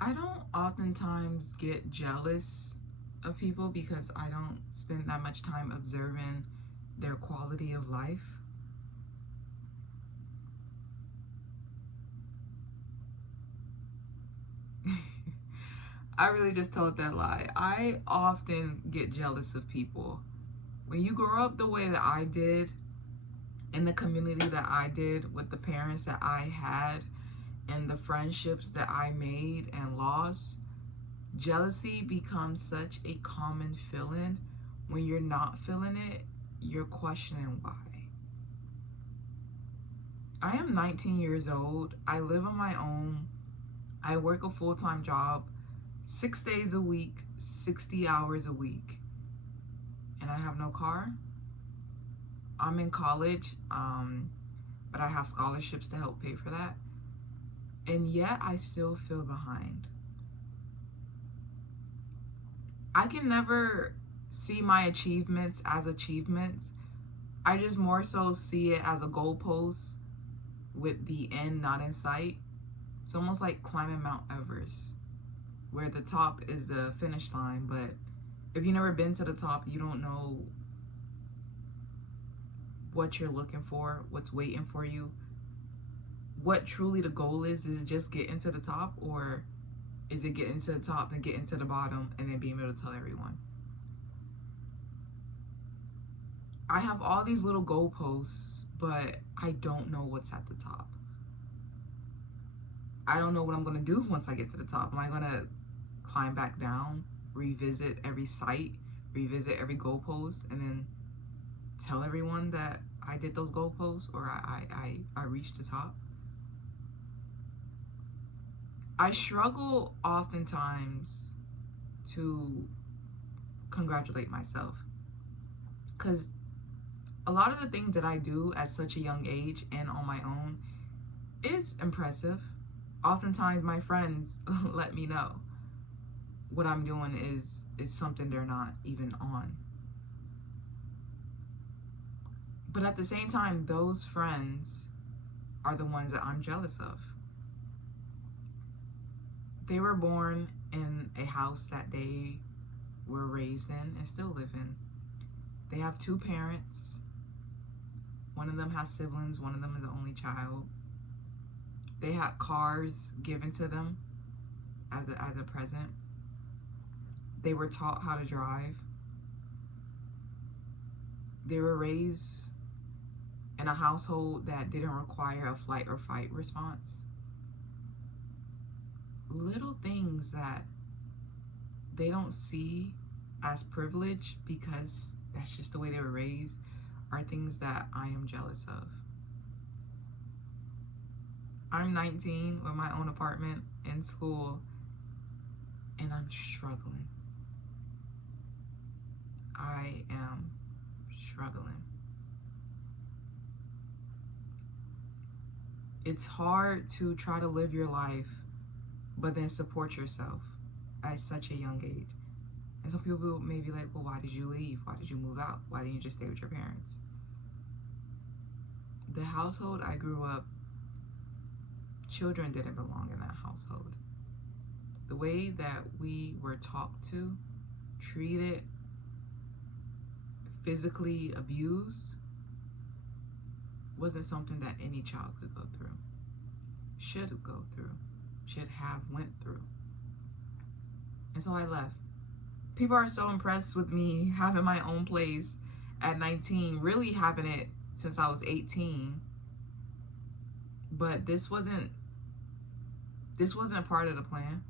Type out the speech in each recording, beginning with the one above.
I don't oftentimes get jealous of people because I don't spend that much time observing their quality of life. I really just told that lie. I often get jealous of people. When you grow up the way that I did, in the community that I did, with the parents that I had, and the friendships that I made and lost, jealousy becomes such a common feeling. When you're not feeling it, you're questioning why. I am 19 years old. I live on my own. I work a full time job, 6 days a week, 60 hours a week, and I have no car. I'm in college, but I have scholarships to help pay for that. And yet I still feel behind. I can never see my achievements as achievements. I just more so see it as a goalpost with the end not in sight. It's almost like climbing Mount Everest, where the top is the finish line, but if you've never been to the top, you don't know what you're looking for, what's waiting for you, what truly the goal is. Is it just getting to the top, or is it getting to the top and getting to the bottom and then being able to tell everyone? I have all these little goalposts, but I don't know what's at the top. I don't know what I'm going to do once I get to the top. Am I going to climb back down, revisit every site, revisit every goalpost, and then tell everyone that I did those goalposts, or I reached the top? I struggle oftentimes to congratulate myself because a lot of the things that I do at such a young age and on my own is impressive. Oftentimes my friends let me know what I'm doing is something they're not even on. But at the same time, those friends are the ones that I'm jealous of. They were born in a house that they were raised in and still live in. They have two parents. One of them has siblings, one of them is the only child. They had cars given to them as a present. They were taught how to drive. They were raised in a household that didn't require a flight or fight response. Little things that they don't see as privilege because that's just the way they were raised are things that I am jealous of. I'm 19 with my own apartment in school, and I'm struggling. I am struggling. It's hard to try to live your life, but then support yourself at such a young age. And some people may be like, well, why did you leave? Why did you move out? Why didn't you just stay with your parents? The household I grew up, children didn't belong in that household. The way that we were talked to, treated, physically abused, wasn't something that any child could go through, should go through, should have went through. And so I left. People are so impressed with me having my own place at 19, really having it since I was 18. But this wasn't part of the plan.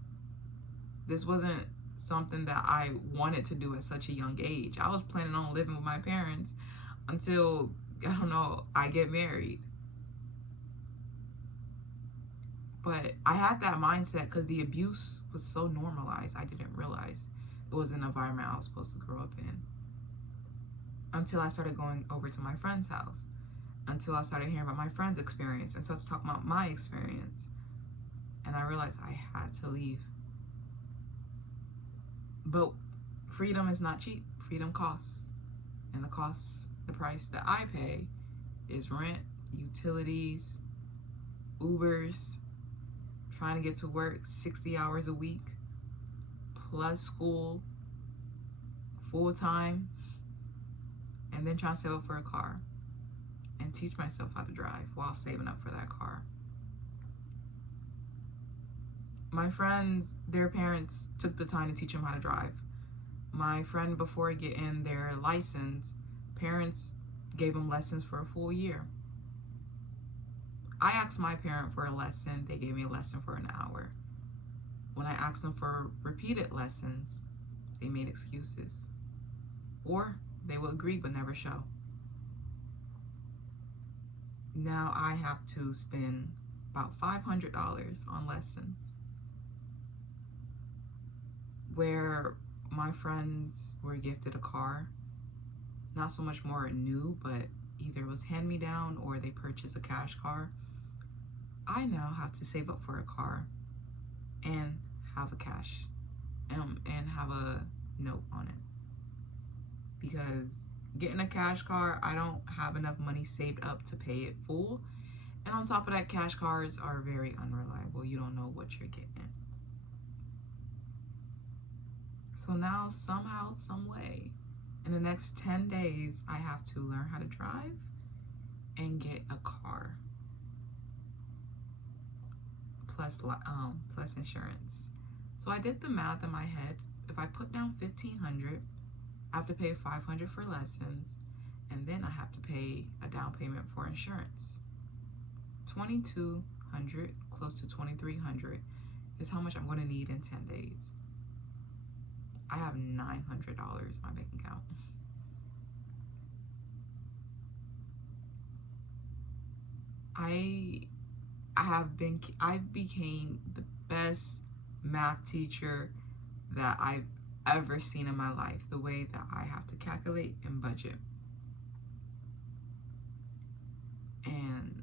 This wasn't something that I wanted to do at such a young age. I was planning on living with my parents until, I don't know, I get married. But I had that mindset because the abuse was so normalized. I didn't realize it was an environment I was supposed to grow up in until I started going over to my friend's house, until I started hearing about my friend's experience, and started talking about my experience. And I realized I had to leave. But freedom is not cheap. Freedom costs. And the price that I pay is rent, utilities, Ubers, trying to get to work 60 hours a week, plus school, full time, and then trying to save up for a car and teach myself how to drive while saving up for that car. My friends, their parents took the time to teach them how to drive. My friend, before getting their license, parents gave them lessons for a full year. I asked my parent for a lesson, they gave me a lesson for an hour. When I asked them for repeated lessons, they made excuses. Or they will agree but never show. Now I have to spend about $500 on lessons. Where my friends were gifted a car, not so much more new, but either it was hand-me-down or they purchased a cash car. I now have to save up for a car and have a cash and have a note on it. Because getting a cash car, I don't have enough money saved up to pay it full. And on top of that, cash cars are very unreliable. You don't know what you're getting. So now, somehow, some way, in the next 10 days, I have to learn how to drive and get a car. Plus insurance. So I did the math in my head. If I put down $1,500, I have to pay $500 for lessons, and then I have to pay a down payment for insurance. $2,200, close to $2,300, is how much I'm going to need in 10 days. I have $900 in my bank account. I became the best math teacher that I've ever seen in my life. The way that I have to calculate and budget. And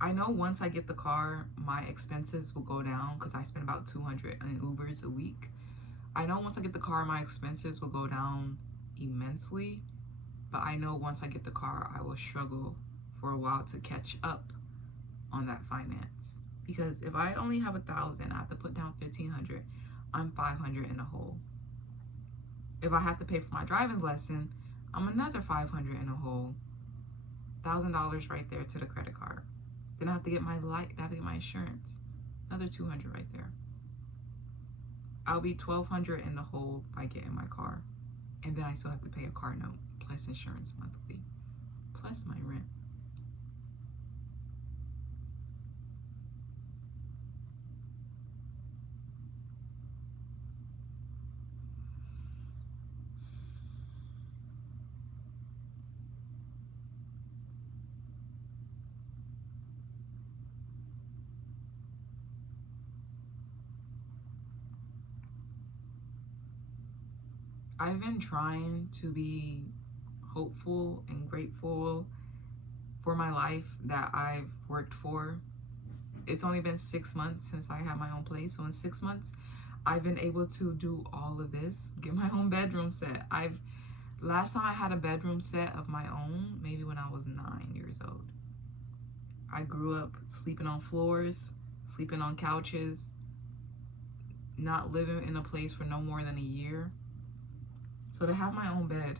I know once I get the car, my expenses will go down because I spend about $200 in Ubers a week. I know once I get the car, my expenses will go down immensely. But I know once I get the car, I will struggle for a while to catch up on that finance. Because if I only have $1,000, I have to put down $1,500. I'm $500 in the hole. If I have to pay for my driving lesson, I'm another $500 in the hole. $1,000 right there to the credit card. Then I have to get my insurance. Another $200 right there. I'll be $1,200 in the hole by getting my car. And then I still have to pay a car note, plus insurance monthly, plus my rent. I've been trying to be hopeful and grateful for my life that I've worked for. It's only been 6 months since I had my own place. So in 6 months, I've been able to do all of this, get my own bedroom set. Last time I had a bedroom set of my own, maybe when I was 9 years old. I grew up sleeping on floors, sleeping on couches, not living in a place for no more than a year. So to have my own bed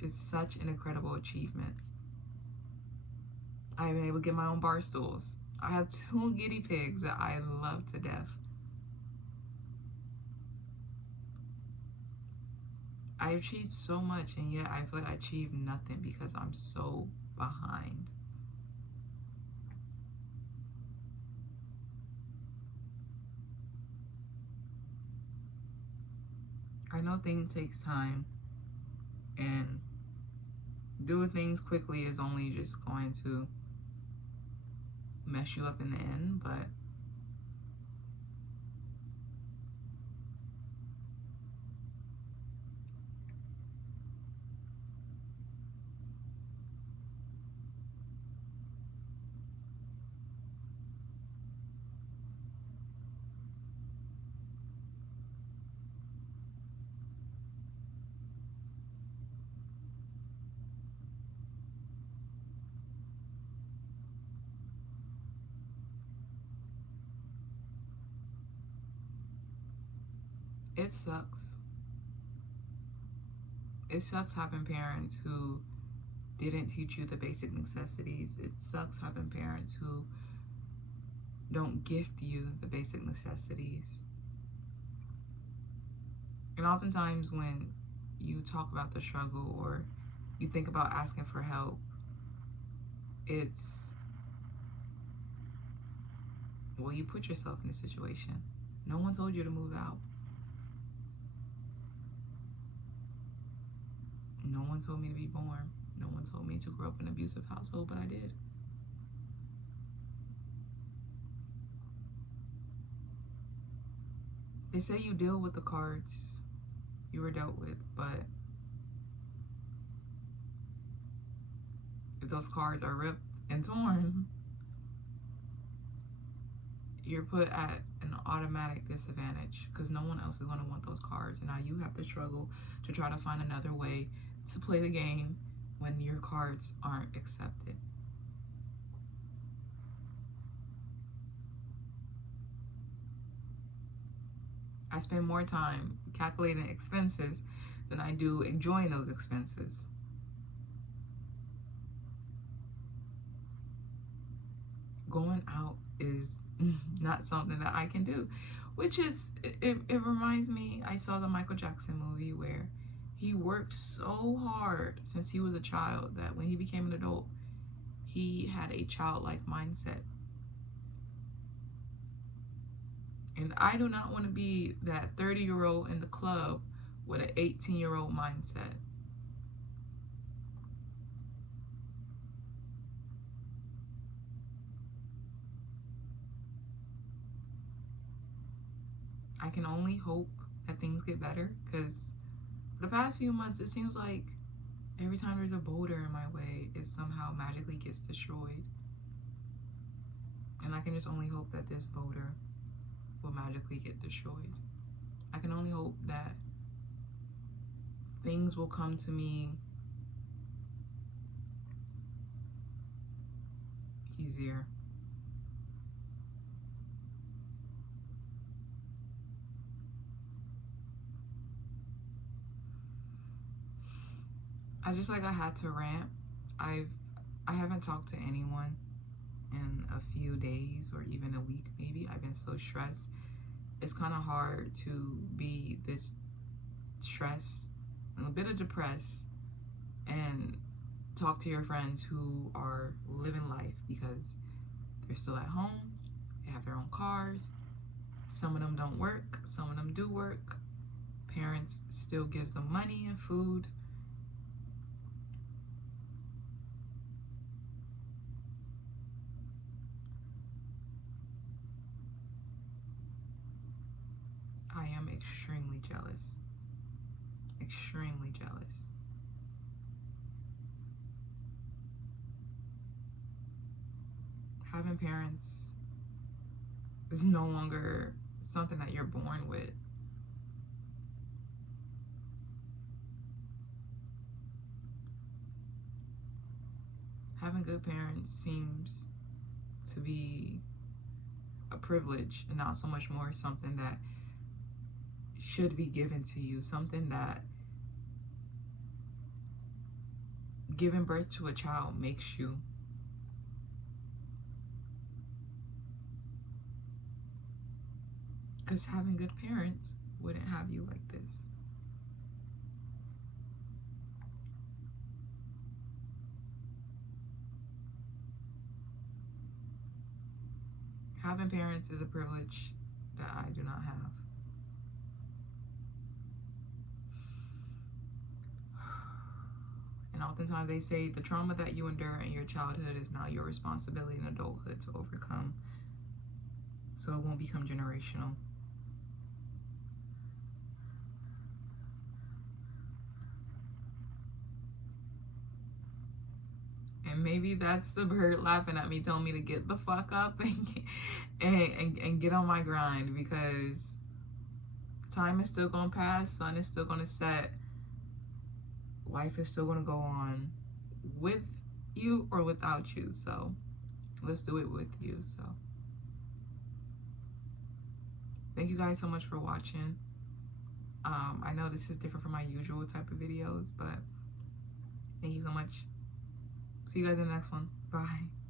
is such an incredible achievement. I've been able to get my own bar stools. I have 2 guinea pigs that I love to death. I achieved so much, and yet I feel like I achieved nothing because I'm so behind. I know things takes time, and doing things quickly is only just going to mess you up in the end, but It sucks. It sucks having parents who didn't teach you the basic necessities. It sucks having parents who don't gift you the basic necessities. And oftentimes when you talk about the struggle or you think about asking for help, it's, well, you put yourself in a situation. No one told you to move out. No one told me to be born. No one told me to grow up in an abusive household, but I did. They say you deal with the cards you were dealt with, but if those cards are ripped and torn, you're put at an automatic disadvantage because no one else is going to want those cards, and now you have to struggle to try to find another way to play the game when your cards aren't accepted. I spend more time calculating expenses than I do enjoying those expenses. Going out is not something that I can do, which is, it reminds me, I saw the Michael Jackson movie where he worked so hard since he was a child that when he became an adult, he had a childlike mindset. And I do not want to be that 30-year-old in the club with an 18-year-old mindset. I can only hope that things get better, because for the past few months, it seems like every time there's a boulder in my way, it somehow magically gets destroyed. And I can just only hope that this boulder will magically get destroyed. I can only hope that things will come to me easier. I just feel like I had to rant. I haven't talked to anyone in a few days or even a week maybe. I've been so stressed. It's kind of hard to be this stressed and a bit of depressed and talk to your friends who are living life because they're still at home, they have their own cars, some of them don't work, some of them do work, parents still gives them money and food. I am extremely jealous. Extremely jealous. Having parents is no longer something that you're born with. Having good parents seems to be a privilege and not so much more something that should be given to you, something that giving birth to a child makes you. Because having good parents wouldn't have you like this. Having parents is a privilege that I do not have. And oftentimes they say the trauma that you endure in your childhood is now your responsibility in adulthood to overcome, so it won't become generational. And maybe that's the bird laughing at me, telling me to get the fuck up and get on my grind, because time is still gonna pass, sun is still gonna set, life is still gonna go on with you or without you. So let's do it with you. So thank you guys so much for watching. I know this is different from my usual type of videos, but thank you so much. See you guys in the next one. Bye.